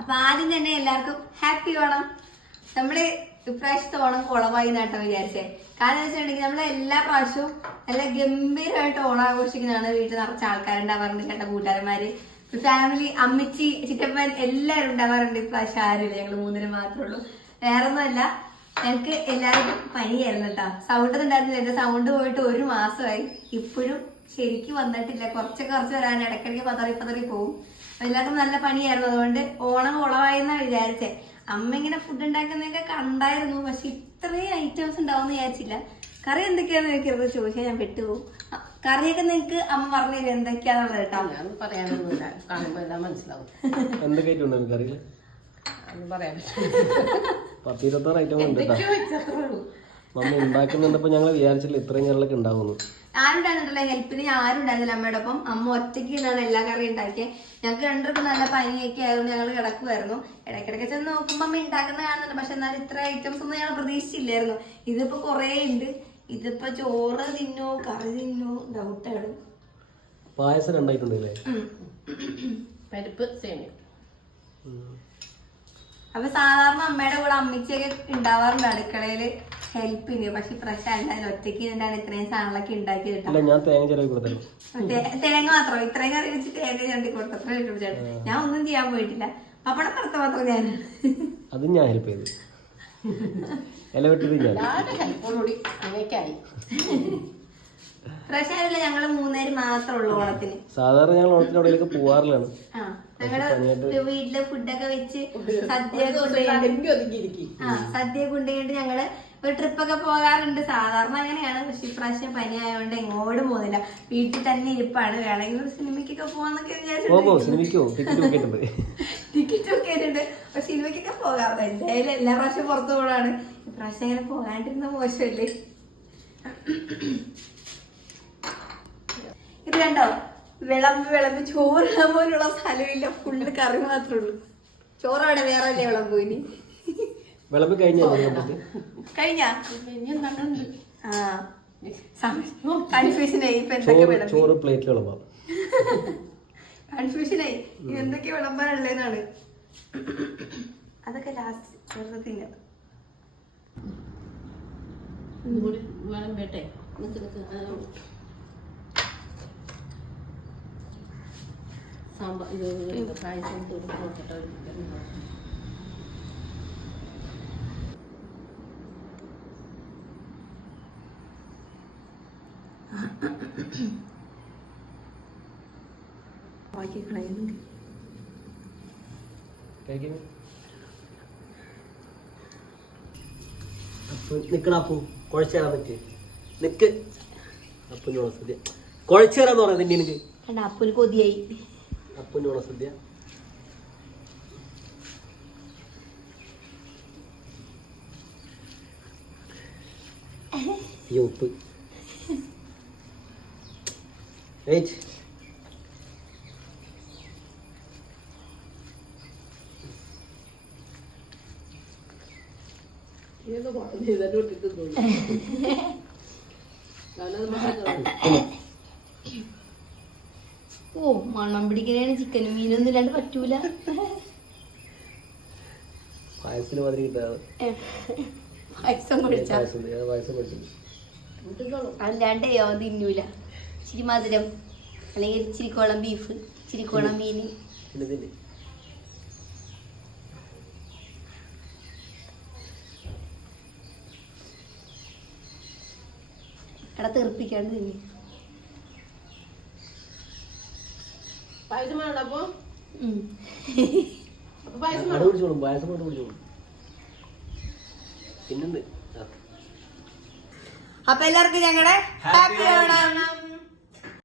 അപ്പൊ ആദ്യം തന്നെ എല്ലാവർക്കും ഹാപ്പി ഓണം. നമ്മള് ഇപ്രാവശ്യത്തെ ഓണം കുളമായി നാട്ടം വിചാരിച്ചേ. കാരണം വെച്ചിട്ടുണ്ടെങ്കിൽ നമ്മളെ എല്ലാ പ്രാവശ്യവും നല്ല ഗംഭീരമായിട്ട് ഓണം ആഘോഷിക്കുന്നതാണ്. വീട്ടിൽ നിറച്ച ആൾക്കാരുണ്ടാവാറുണ്ട്, കേട്ട കൂട്ടുകാരന്മാര്, ഫാമിലി, അമ്മച്ചി, ചിറ്റപ്പൻ എല്ലാവരും ഉണ്ടാവാറുണ്ട്. ഇപ്രാവശ്യം ആരുമില്ല, ഞങ്ങള് 3 മാത്രമേ ഉള്ളൂ. വേറൊന്നുമല്ല, ഞങ്ങക്ക് എല്ലാവർക്കും പനിയായിരുന്നു കേട്ടോ. സൗണ്ട് ഉണ്ടായിരുന്നില്ല. എന്റെ സൗണ്ട് പോയിട്ട് 1 മാസമായി. ഇപ്പോഴും ശരിക്കും വന്നിട്ടില്ല. കുറച്ച് വരാൻ ഇടയ്ക്കിടയ്ക്ക് പതറി പോകും. എല്ലാവർക്കും നല്ല പനിയായിരുന്നു. അതുകൊണ്ട് ഓണം കുളമായെന്നാ വിചാരിച്ചേ. അമ്മ ഇങ്ങനെ ഫുഡ് ഉണ്ടാക്കുന്നതൊക്കെ കണ്ടായിരുന്നു, പക്ഷെ ഇത്രയും ഐറ്റംസ് ഉണ്ടാവും വിചാരിച്ചില്ല. കറി എന്തൊക്കെയാന്ന് ചോദിക്കരുത്, ചോദിച്ചാൽ ഞാൻ പെട്ടുപോകും. കറിയൊക്കെ നിങ്ങക്ക് അമ്മ പറഞ്ഞു തരും എന്തൊക്കെയാന്നുള്ളത് കേട്ടോ. പറയാനൊന്നുമില്ല, കാണുമ്പോ എല്ലാം മനസ്സിലാവും. എന്തൊക്കെയായിട്ടുണ്ടാവും കറിയില്? പറയാൻ 10-26 ഐറ്റം ഉണ്ട് കേട്ടോ. മമ്മി ഉണ്ടാക്കുന്നുണ്ടപ്പോ ഞങ്ങൾ വിചാരിച്ചില്ല ഇത്രയും ഞങ്ങളൊക്കെ ഉണ്ടാവുന്നു. ആരുണ്ടായിരുന്നില്ല ഹെൽപ്പിന്, ഞാൻ ആരും ഉണ്ടായിരുന്നില്ല അമ്മയുടെ ഒപ്പം. അമ്മ ഒറ്റയ്ക്ക് നിന്നാണ് എല്ലാ കറിയും ഉണ്ടാക്കിയത്. ഞങ്ങൾക്ക് 2 പേർക്കും നല്ല പനിയൊക്കെ ആയതുകൊണ്ട് ഞങ്ങൾ കിടക്കുമായിരുന്നു. ഇടയ്ക്കിടയ്ക്ക് ചെന്ന് നോക്കുമ്പോ അമ്മ ഉണ്ടാക്കുന്ന കാണുന്നുണ്ട്, പക്ഷെ എന്നാലും ഇത്ര ഐറ്റംസ് ഒന്നും ഞങ്ങൾ പ്രതീക്ഷിച്ചില്ലായിരുന്നു. ഇതിപ്പോ കുറേ ഉണ്ട്. ഇതിപ്പോ ചോറ് തിന്നോ കറി തിന്നോ ഡൗട്ടാണ്. പായസം 2 ഐറ്റം ഉണ്ടല്ലേ? പരിപ്പ് സേമിയ. അപ്പൊ സാധാരണ അമ്മയുടെ കൂടെ അമ്മച്ചിയൊക്കെ ഉണ്ടാവാറുണ്ട് അടുക്കളയില് ഹെൽപ്പിന്. പക്ഷെ ഇപ്രാവശ്യം ഉണ്ടായാലും ഒറ്റയ്ക്ക് നിന്നാണ് ഇത്രയും സാധനങ്ങളൊക്കെ ഉണ്ടാക്കിയത്. ഞാൻ തേങ്ങ ചിലവ് കൊടുത്തല്ലോ. തേങ്ങ മാത്രം ഇത്രയും കറി വെച്ച് തേങ്ങ ചണ്ടി കൊടുത്തത്ര ചേട്ടൻ. ഞാൻ ഒന്നും ചെയ്യാൻ പോയിട്ടില്ല. പപ്പടം വറുത്ത മാത്രം ഞാൻ അതും ഞാൻ ഹെൽപ്പ് ചെയ്തു. ഇല വെട്ടത് ഞാൻ. പ്രശ്നമില്ല, ഞങ്ങള് 3 പേര് മാത്രമേ ഉള്ളൂ ഓണത്തിന്. സാധാരണ ഞങ്ങൾ ഓണത്തിന് അവിടെയൊക്കെ പോവാറില്ലാണ്. ഞങ്ങള് വീട്ടില് ഫുഡൊക്കെ വെച്ച് സദ്യ കൊണ്ടുപോയിട്ട് ഞങ്ങള് ഒരു ട്രിപ്പൊക്കെ പോകാറുണ്ട്. സാധാരണ അങ്ങനെയാണ്. പക്ഷെ ഇപ്രാവശ്യം പനി ആയതുകൊണ്ട് എങ്ങോട്ടും പോകുന്നില്ല, വീട്ടിൽ തന്നെ ഇരിപ്പാണ്. വേണമെങ്കിൽ സിനിമയ്ക്കൊക്കെ പോവാന്നൊക്കെ വിചാരിച്ചിട്ടുണ്ട്. ടിക്കറ്റ് ഒക്കെ ആയിട്ടുണ്ട്. അപ്പൊ സിനിമയ്ക്കൊക്കെ പോകാറുണ്ട്. എന്തായാലും എല്ലാ പ്രാവശ്യം പുറത്തു പോകാണ്. ഇപ്രാവശ്യം അങ്ങനെ പോകാണ്ടിരുന്ന മോശമല്ലേ. ഇത് കണ്ടോ, വിളമ്പ് ചോറിടാൻ പോലുള്ള സ്ഥലമില്ല. ഫുള്ള് കറി മാത്രമേ ഉള്ളൂ. ചോറവിടെ വേറെ അല്ലേ വിളമ്പൂ. ഇനി വിളമ്പ് കഴിഞ്ഞ കൺഫ്യൂഷനായി. ഇപ്പൊ എന്തൊക്കെ ചോറ് പ്ലേറ്റിൽ വിളമ്പാം. കൺഫ്യൂഷനായി എന്തൊക്കെ വിളമ്പാനുള്ളതെന്നാണ്. അതൊക്കെ ലാസ്റ്റ് ചെറുതത്തില്ല. വേട്ടെ സാമ്പാർ ഇത് പായസം നോക്കട്ടെ. ബാക്കി കളയുന്നുണ്ട്. നിക്കണപ്പൂ കുഴച്ചേരാൻ പറ്റിയ നിക്ക്. അപ്പൂനോള സദ്യ കുഴച്ചേരാന്ന് പറയുന്നത് എനിക്ക് അപ്പൂന് കൊതിയായി. അപ്പൂനോള സദ്യ ഉപ്പ് ഓ മണം പിടിക്കാനാണ് ചിക്കനും മീനൊന്നും ഇല്ലാണ്ട് പറ്റൂല. പായസത്തിന് മാതിരി കിട്ടാതെ പായസം കുടിച്ചാ അല്ലാണ്ട് തിന്നൂല. ഇച്ചിരി മധുരം അല്ലെങ്കിൽ ഇച്ചിരിക്കോളം ബീഫ്, ഇച്ചിരിക്കോളം മീന്. എടാ തെറിപ്പിക്കാണ്ട് തിന്നി. പായസം വേണം. അപ്പൊ കുടിച്ചോളും, പായസം കൊണ്ട് കുടിച്ചോളും. പിന്നുണ്ട്. അപ്പൊ എല്ലാവർക്കും ഞങ്ങളുടെ ഹാപ്പി ഓണം.